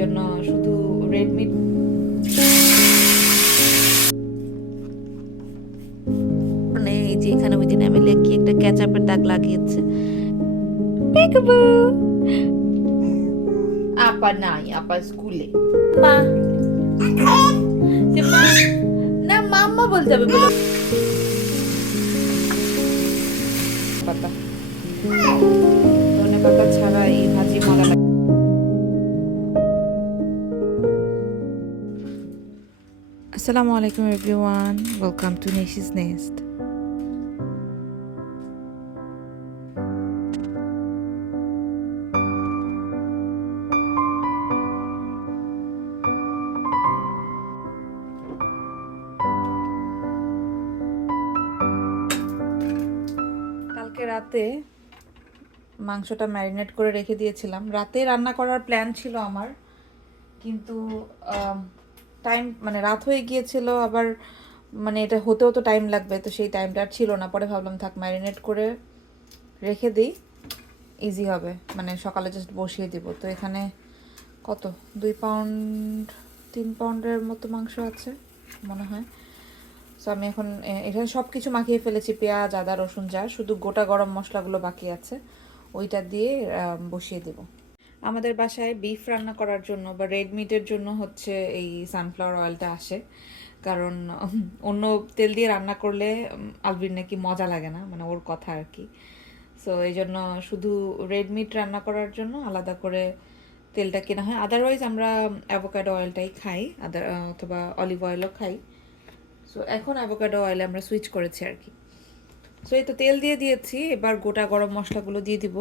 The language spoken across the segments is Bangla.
জন্য শুধু রেডমি মানে এই যে এখানে ওই দিন আমি কি একটা ক্যাচআপের দাগ লাগিয়েছে। পেকবু আপা নাই আপা স্কুলে। মা। মা। না মাম্মা বলতে হবে বলো। পাতা। ধনে পাতা ছাড়া এই ভাজি মজা লাগে আসসালামু আলাইকুম এভরিওয়ান ওয়েলকাম টু নেশিস নেস্ট কালকে রাতে মাংসটা ম্যারিনেট করে রেখে দিয়েছিলাম। রাতে রান্না করার প্ল্যান ছিল আমার, কিন্তু টাইম মানে রাত হয়ে গিয়েছিল, আবার মানে এটা হতেও তো টাইম লাগবে, তো সেই টাইমটা আর ছিল না। পরে ভাবলাম, থাক ম্যারিনেট করে রেখে দিই ইজি হবে। মানে সকালে জাস্ট বসিয়ে দিব। তো এখানে কত? দুই পাউন্ড তিন পাউন্ডের মতো মাংস আছে, মনে হয়। সো আমি এখন এখানে সব কিছু মাখিয়ে ফেলেছি, পেঁয়াজ, আদা, রসুন, যা, শুধু গোটা গরম মশলাগুলো বাকি আছে। ওইটা দিয়ে বসিয়ে দেব। আমাদের বাসায় বিফ রান্না করার জন্য বা রেড মিটের জন্য হচ্ছে এই সানফ্লাওয়ার অয়েলটা আসে। কারণ অন্য তেল দিয়ে রান্না করলে আলবির নাকি মজা লাগে না মানে ওর কথা আর কি। সো এই জন্য শুধু রেড মিট রান্না করার জন্য আলাদা করে তেলটা কেনা হয়। আদারওয়াইজ আমরা অ্যাভোকাডো অয়েলটাই খাই আদার অথবা অলিভ অয়েলও খাই। সো এখন অ্যাভোকাডো অয়েলে আমরা সুইচ করেছি আর কি। সো এই তো তেল দিয়ে দিয়েছি, এবার গোটা গরম মশলাগুলো দিয়ে দিব।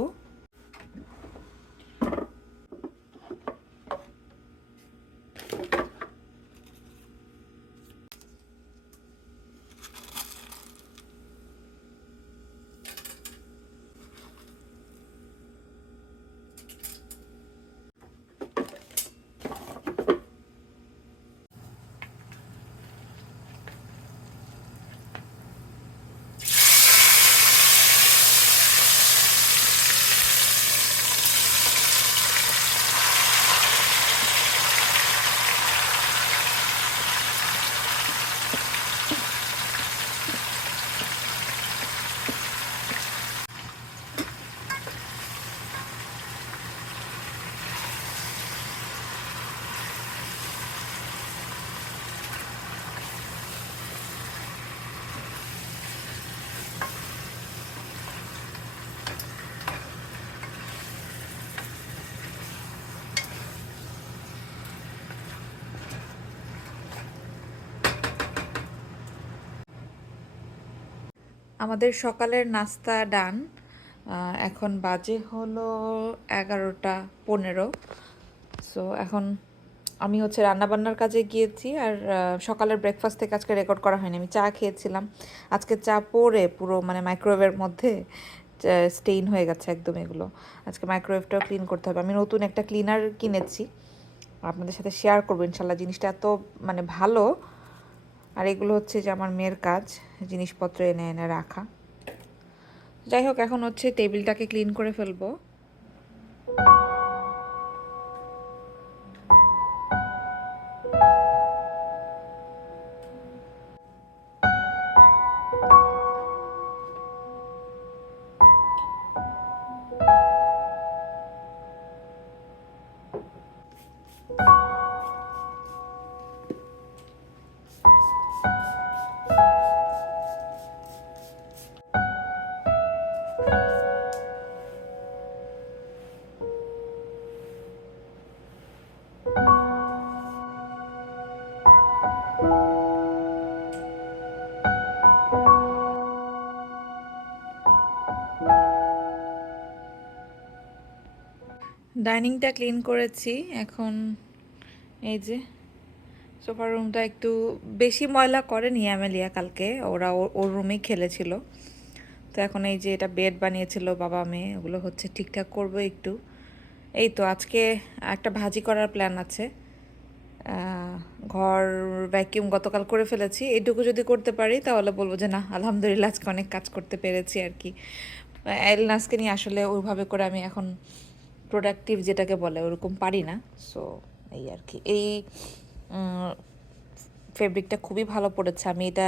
আমাদের সকালের নাস্তা ডান। এখন বাজে হলো এগারোটা পনেরো। সো এখন আমি হচ্ছে রান্নাবান্নার কাজে গিয়েছি আর সকালের ব্রেকফাস্ট থেকে আজকে রেকর্ড করা হয়নি। আমি চা খেয়েছিলাম। আজকে চা পরে পুরো মানে মাইক্রোওয়েভের মধ্যে স্টেইন হয়ে গেছে একদম এগুলো। আজকে মাইক্রোওয়েভটাও ক্লিন করতে হবে। আমি নতুন একটা ক্লিনার কিনেছি। আপনাদের সাথে শেয়ার করব ইনশাল্লাহ। জিনিসটা এত মানে ভালো আর এগুলো হচ্ছে যে আমার মেয়ের কাজ, জিনিসপত্র এনে এনে রাখা। যাই হোক, এখন হচ্ছে টেবিলটাকে ক্লিন করে ফেলব। ডাইনিংটা ক্লিন করেছি এখন এই যে সোফার রুমটা একটু বেশি ময়লা করেনি অ্যামেলিয়া কালকে, ওরা ওর- রুমেই খেলেছিল। তো এখন এই যে এটা বেড বানিয়েছিল বাবা, মেয়ে, ওগুলো হচ্ছে ঠিকঠাক করব একটু। এই তো আজকে একটা ভাজি করার প্ল্যান আছে। ঘর ভ্যাকিউম গতকাল করে ফেলেছি এইটুকু যদি করতে পারি তাহলে বলব যে না, আলহামদুলিল্লাহ আজকে অনেক কাজ করতে পেরেছি আর কি। এলনাসকে নিয়ে আসলে ওইভাবে করে আমি এখন প্রোডাক্টিভ যেটাকে বলে ওরকম পারি না। সো এই আর কি। এই ফেব্রিকটা খুবই ভালো পড়েছে। আমি এটা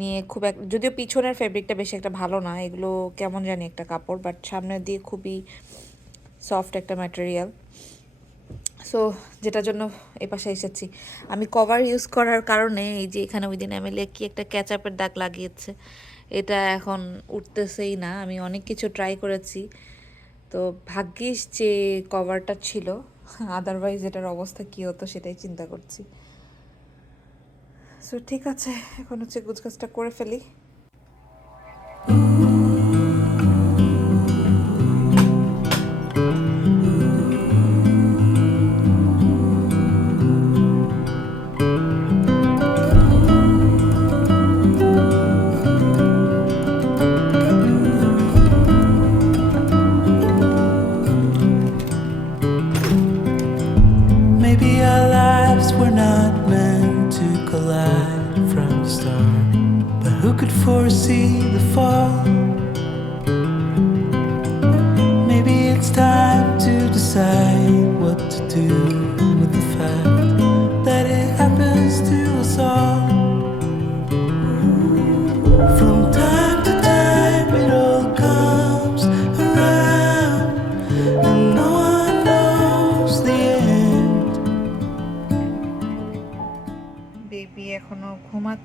নিয়ে খুব এক যদিও পিছনের ফেব্রিকটা বেশি একটা ভালো না, এগুলো কেমন জানি একটা কাপড় বাট সামনে দিয়ে খুবই সফট একটা ম্যাটেরিয়াল সো যেটার জন্য এ পাশে এসেছি। আমি কভার ইউজ করার কারণে এই যে এখানে ওই দিন এমএলএ কি একটা ক্যাচআপের দাগ লাগিয়েছে। এটা এখন উঠতেছেই না। আমি অনেক কিছু ট্রাই করেছি। তো ভাগ্যিস যে কভারটা ছিল। আদারওয়াইজ এটার অবস্থা কী হতো সেটাই চিন্তা করছি। সো ঠিক আছে, এখন হচ্ছে গুজগাছটা করে ফেলি।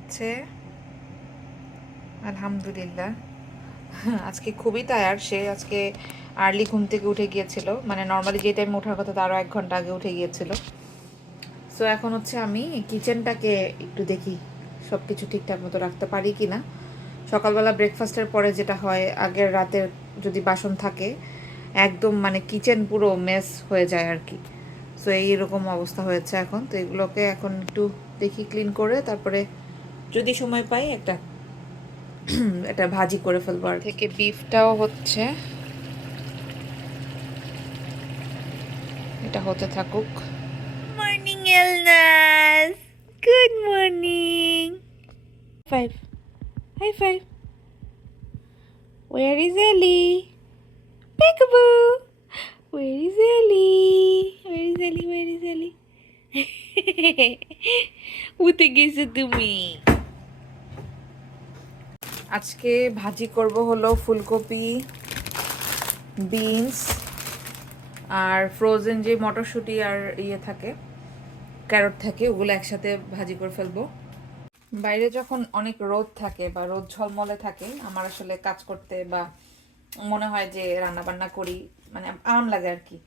ঘুমাচ্ছে আলহামদুলিল্লাহ। আজকে খুবই টায়ার সে আজকে আর্লি ঘুম থেকে উঠে গিয়েছিল। মানে নর্মালি যে টাইমে ওঠার কথা, তারও এক ঘণ্টা আগে উঠে গিয়েছিল। সো এখন হচ্ছে আমি কিচেনটাকে একটু দেখি সব কিছু ঠিকঠাক মতো রাখতে পারি কি না সকালবেলা ব্রেকফাস্টের পরে যেটা হয়, আগের রাতের যদি বাসন থাকে, একদম মানে কিচেন পুরো মেস হয়ে যায় আর কি। সো এইরকম অবস্থা হয়েছে এখন। তো এগুলোকে এখন একটু দেখি ক্লিন করে, তারপরে যদি সময় পাই একটা এটা ভাজি করে ফেলব আর থেকে বিফটাও হচ্ছে। এটা হতে থাকুক। Morning এলনাস good morning five high five where is Ellie Peekaboo! Where is Ellie? Where is Ellie Where is Ellie উঠে গেছো তুমি আজকে ভাজি করব হলো ফুলকপি বিনস আর ফ্রোজেন যে মটরশুঁটি আর ইয়ে থাকে ক্যারট থাকে, ওগুলো একসাথে ভাজি করে ফেলব। বাইরে যখন অনেক রোদ থাকে বা রোদ ঝলমলে থাকে, আমার আসলে কাজ করতে বা মনে হয় যে রান্না বান্না করি মানে আরাম লাগে আর কি।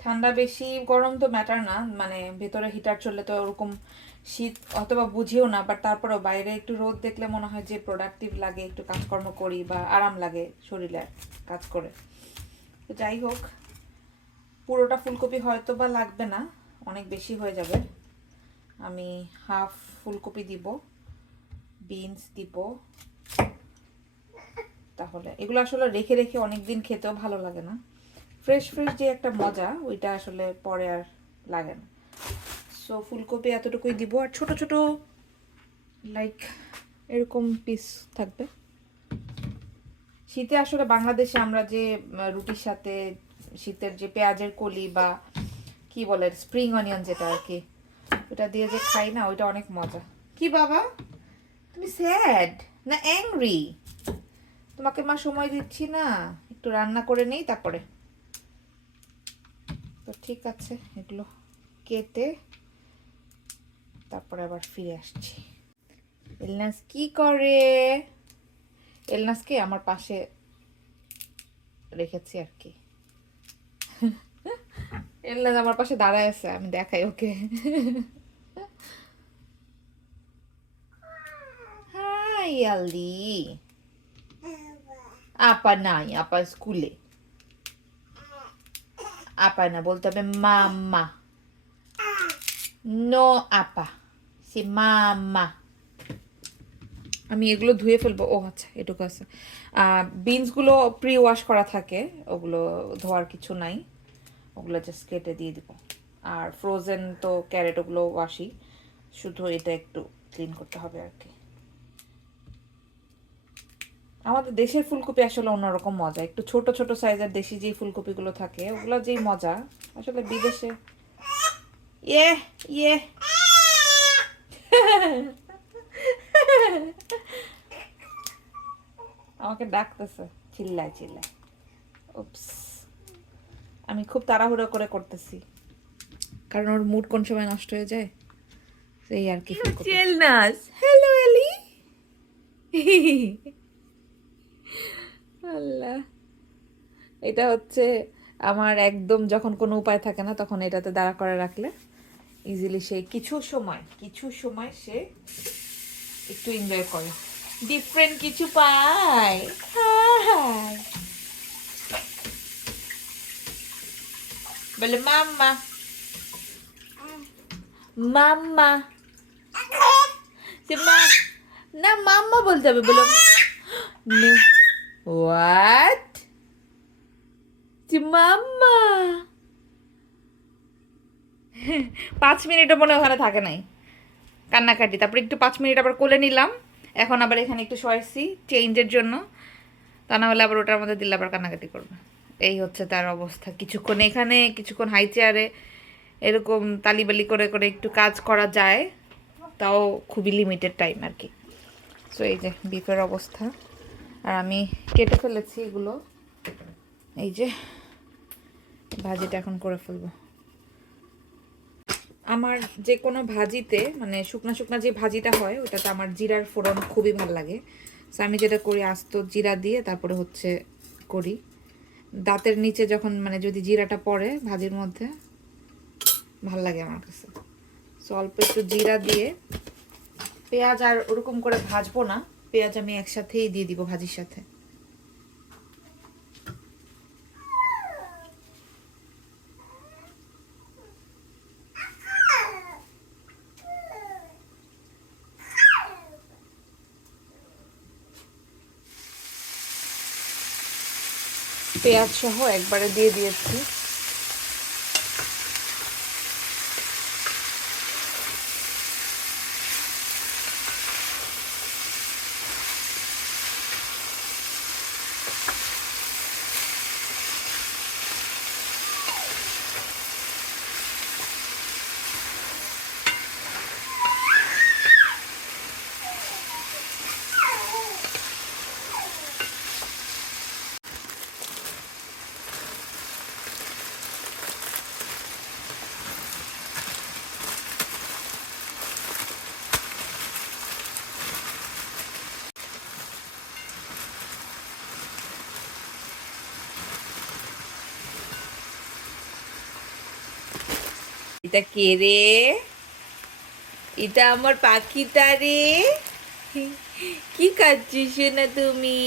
ঠান্ডা বেশি গরম তো ম্যাটার না মানে ভেতরে হিটার চললে তো ওরকম শীত অথবা বুঝিও না বাট তারপরেও বাইরে একটু রোদ দেখলে মনে হয় যে প্রোডাক্টিভ লাগে, একটু কাজকর্ম করি বা আরাম লাগে শরীরে কাজ করে। তো যাই হোক, পুরোটা ফুলকপি হয়তো বা লাগবে না, অনেক বেশি হয়ে যাবে। আমি হাফ ফুলকপি দিব, বিনস দিব। তাহলে এগুলো আসলে রেখে রেখে অনেক দিন খেতেও ভালো লাগে না। ফ্রেশ ফ্রেশ যে একটা মজা, ওইটা আসলে পরে আর লাগে না। সো ফুলকপি এতটুকুই দিব। আর ছোট ছোট লাইক এরকম পিস থাকবে। শীতে আসলে বাংলাদেশে আমরা যে রুটির সাথে শীতের যে পেঁয়াজের কলি বা কি বলে স্প্রিং অনিয়ন যেটা আর কি, ওটা দিয়ে যে খাই না, ওইটা অনেক মজা। কি বাবা? তুমি স্যাড না অ্যাংরি তোমাকে মা সময় দিচ্ছি না। একটু রান্না করে নেই, তারপরে। তো ঠিক আছে, এগুলো কেটে তারপরে আবার ফিরে আসছি। এলনাস কি করে? এলনাসকে আমার পাশে রেখেছি আর কি। এলনাস আমার পাশে দাঁড়ায় আছে, আমি দেখাই ওকে। হাই আলি আপা নাই, আপা স্কুলে। আপা না, বলতে হবে মামা নো আপা সে মামা আমি এগুলো ধুয়ে ফেলব। ও আচ্ছা এটুকু আছে। বিনসগুলো প্রি ওয়াশ করা থাকে। ওগুলো ধোয়ার কিছু নাই। ওগুলো জাস্ট কেটে দিয়ে দিব। আর ফ্রোজেন তো ক্যারেট ওগুলো ওয়াশি শুধু এটা একটু ক্লিন করতে হবে আর কি। আমাদের দেশের ফুলকপি আসলে অন্যরকম মজা। একটু ছোট ছোট সাইজের দেশি যে ফুলকপিগুলো থাকে, ওগুলো যেই মজা। আসলে বিদেশে ইয়ে ইয়ে আমাকে ডাকতেছে। চিল্লায় চিল্লায়। উপস আমি খুব তাড়াহুড়ো করে করতেছি। কারণ ওর মুড কোন সময় নষ্ট হয়ে যায় সেই আর কি চেলনাস হ্যালো এলি আল্লাহ। এটা হচ্ছে আমার একদম যখন কোনো উপায় থাকে না তখন এটাতে দাঁড়া করে রাখলে। ইজিলি সে, কিছু সময় কিছু সময় সে একটু এনজয় করে। ডিফারেন্ট কিছু পায়। হাই বলে, মাম্মা। মাম্মা। মা না, মাম্মা বলতে হবে। বলো হোয়াট? মাম্মা। পাঁচ মিনিটও মনে ওখানে থাকে নাই। কান্নাকাটি। তারপরে একটু পাঁচ মিনিট আবার কোলে নিলাম। এখন আবার এখানে একটু শোয়াইছি চেঞ্জের জন্য। তা না হলে আবার ওটার মধ্যে দিলে আবার কান্নাকাটি করবে। এই হচ্ছে তার অবস্থা। কিছুক্ষণ এখানে, কিছুক্ষণ হাই চেয়ারে এরকম তালিবালি করে করে একটু কাজ করা যায়। তাও খুবই লিমিটেড টাইম আর কি। সো এই যে বিফের অবস্থা। আর আমি কেটে ফেলেছি এগুলো। এই যে ভাজিটা এখন করে ফেলব। আমার যে কোনো ভাজিতে মানে শুকনা শুকনো যে ভাজিটা হয় ওটাতে আমার জিরার ফোড়ন খুবই ভালো লাগে। সো আমি যেটা করি, আস্ত জিরা দিয়ে তারপরে হচ্ছে করি। দাঁতের নিচে যখন মানে যদি জিরাটা পড়ে ভাজির মধ্যে, ভালো লাগে আমার কাছে। সো অল্প একটু জিরা দিয়ে পেঁয়াজ আর ওরকম করে ভাজবো না। পেঁয়াজ আমি একসাথেই দিয়ে দিব ভাজির সাথে। পেঁয়াজ সহ একবারে দিয়ে দিয়েছি। এটা কে রে? এটা আমার পাখিটা রে? কি খাচ্ছিস না তুমি?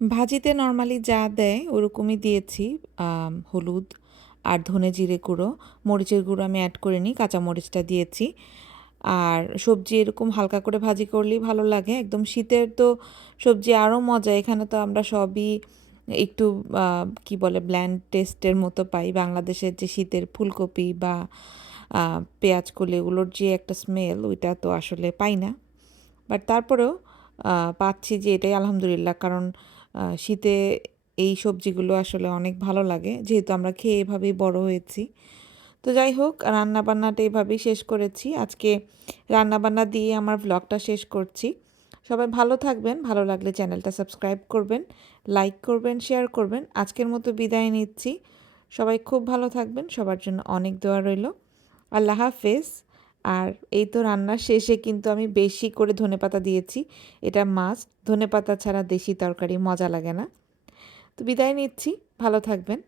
ভাজিতে নর্মালি যা দেয় ওরকমই দিয়েছি হলুদ আর ধনে জিরে গুঁড়ো। মরিচের গুঁড়ো আমি অ্যাড করে নিই, কাঁচা মরিচটা দিয়েছি। আর সবজি এরকম হালকা করে ভাজি করলেই ভালো লাগে। একদম শীতের তো সবজি আরও মজা, এখানে তো আমরা সবই একটু কি বলে ব্ল্যান্ড টেস্টের মতো পাই। বাংলাদেশের যে শীতের ফুলকপি বা পেঁয়াজ কলি, এগুলোর যে একটা স্মেল ওইটা তো আসলে পাই না। বাট তারপরেও পাচ্ছি যে এটাই আলহামদুলিল্লাহ। কারণ শীতে এই সবজিগুলো আসলে অনেক ভালো লাগে, যেহেতু আমরা খেয়ে এভাবেই বড় হয়েছি। তো যাই হোক, রান্নাবান্নাটা এভাবেই শেষ করেছি। আজকে রান্নাবান্না দিয়ে আমার ভ্লগটা শেষ করছি। সবাই ভালো থাকবেন, ভালো লাগলে চ্যানেলটা সাবস্ক্রাইব করবেন লাইক করবেন শেয়ার করবেন। আজকের মতো বিদায় নিচ্ছি। সবাই খুব ভালো থাকবেন, সবার জন্য অনেক দোয়া রইল। আল্লাহ হাফেজ। আর এই তো রান্নার শেষে কিন্তু আমি বেশি করে ধনেপাতা দিয়েছি। এটা মাস্ট ধনেপাতা ছাড়া দেশি তরকারি মজা লাগে না। তো বিদায় নিচ্ছি ভালো থাকবেন।